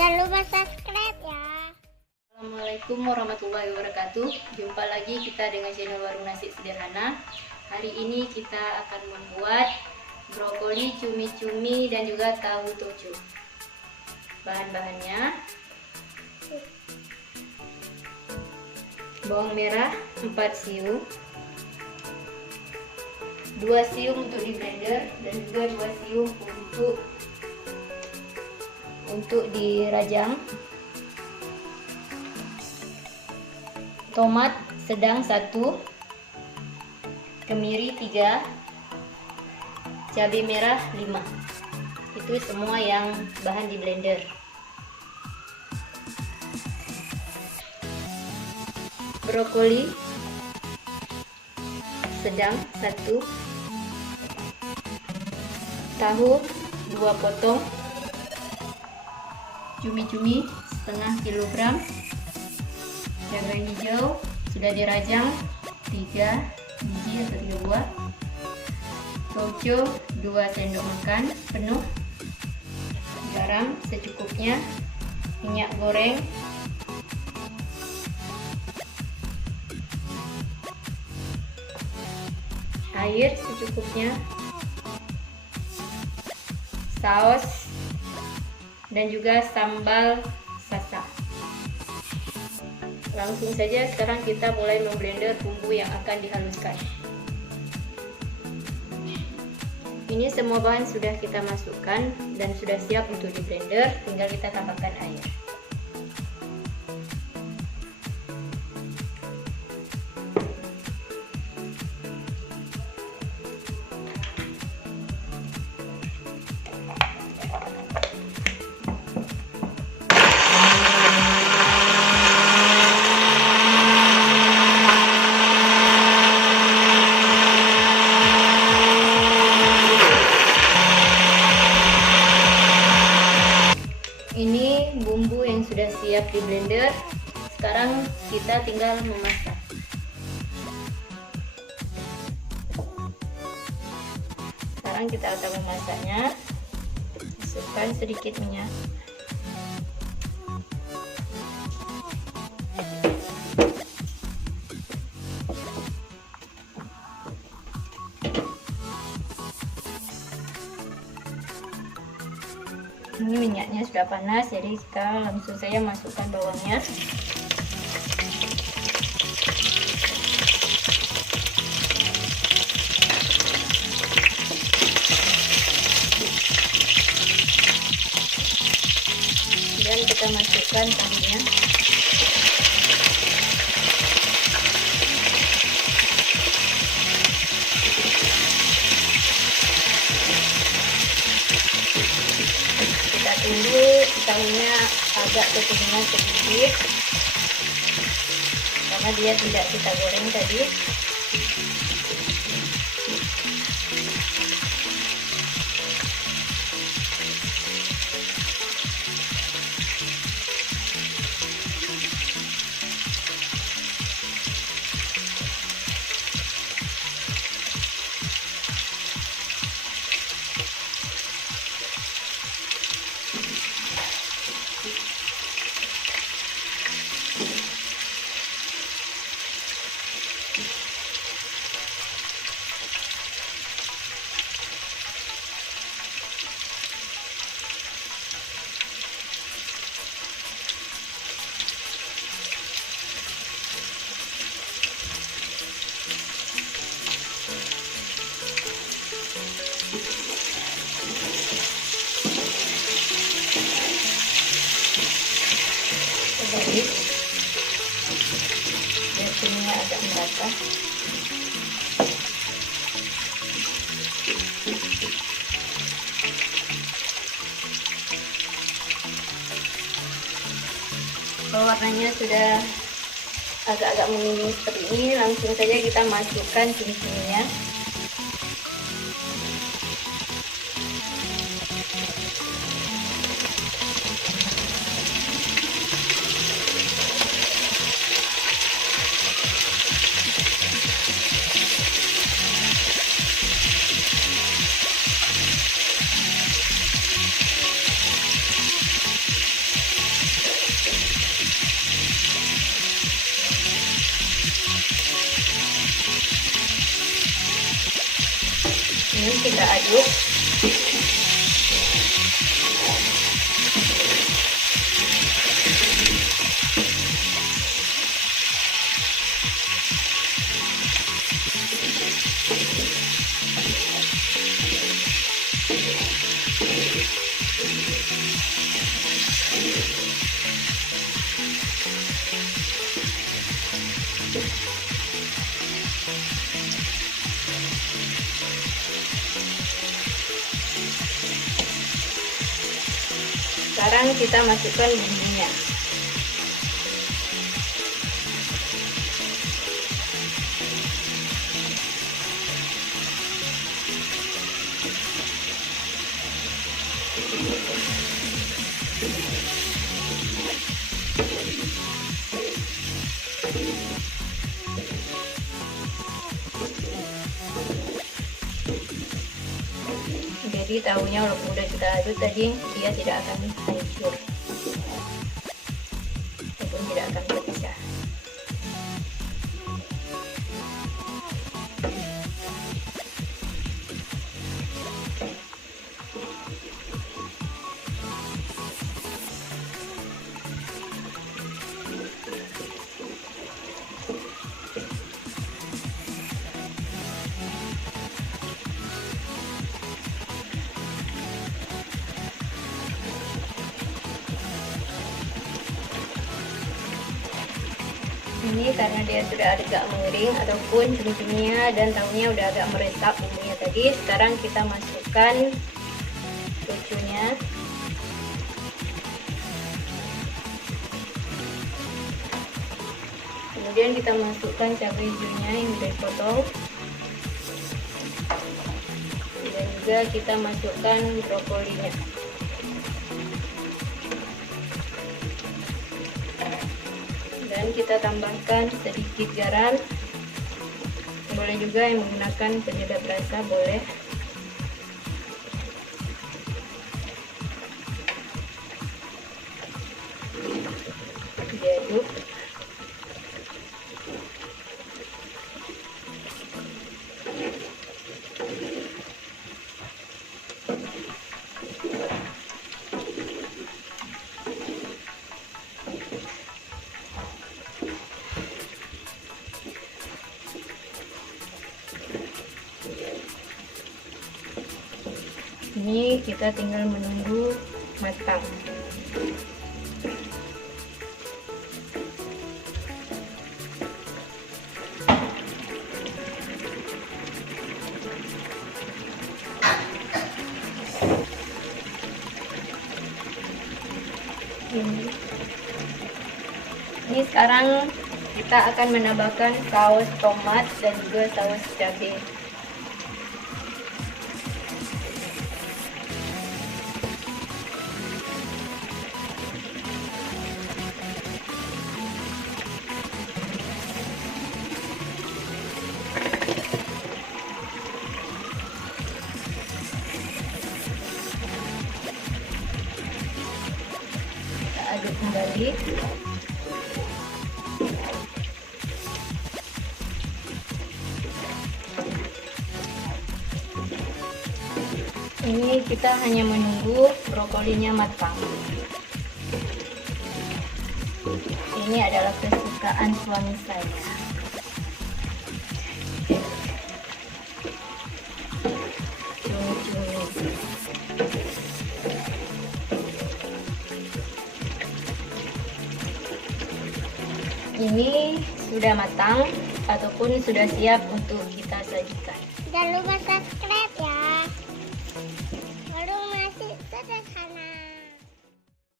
Jangan lupa subscribe ya. Assalamualaikum warahmatullahi wabarakatuh. Jumpa lagi kita dengan channel Warung Nasi Sederhana. Hari ini kita akan membuat brokoli cumi-cumi dan juga tahu toco. Bahan-bahannya: bawang merah 4 siung, 2 siung untuk di blender dan juga 2 siung untuk dirajang. Tomat sedang 1, kemiri 3, cabai merah 5. Itu semua yang bahan di blender. Brokoli sedang 1, tahu 2 potong, cumi-cumi setengah kilogram, cabai hijau sudah dirajang 3 biji atau 3 buah, toco 2 sendok makan penuh, garam secukupnya, minyak goreng, air secukupnya, saus, dan juga sambal sasak. Langsung saja sekarang kita mulai memblender bumbu yang akan dihaluskan. Ini semua bahan sudah kita masukkan dan sudah siap untuk di blender, tinggal kita tambahkan air. Ini bumbu yang sudah siap di blender. Sekarang kita tinggal memasak. Sekarang kita akan memasaknya. Masukkan sedikit minyak. Ini minyaknya sudah panas, jadi kita langsung saja masukkan bawangnya. Dan kita masukkan tahunya. Tunggu tahunya agak kekuningan sedikit karena dia tidak kita goreng tadi. Balik biar kunyitnya agak merata. Kalau warnanya sudah agak-agak menguning seperti ini, langsung saja kita masukkan cumi-cuminya. Ini kita aduk. Sekarang kita masukkan bumbunya. Jadi tahunya walaupun udah kita aduk tadi, dia tidak akan hancur ataupun tidak akan pecah. Ini karena dia sudah agak mengering ataupun cumi-cuminya dan tahunya udah agak meresap bumbunya tadi, sekarang kita masukkan kejunya. Kemudian kita masukkan cabai hijaunya yang sudah dipotong, dan juga kita masukkan brokolinya. Dan kita tambahkan sedikit garam, boleh juga yang menggunakan penyedap rasa boleh. Diaduk. Ini kita tinggal menunggu matang. Ini sekarang kita akan menambahkan saus tomat dan juga saus cabai. Aduk kembali. Ini kita hanya menunggu brokolinya matang. Ini adalah kesukaan suami saya. Cumi-cumi. Ini sudah matang ataupun sudah siap untuk kita sajikan. Jangan lupa subscribe ya.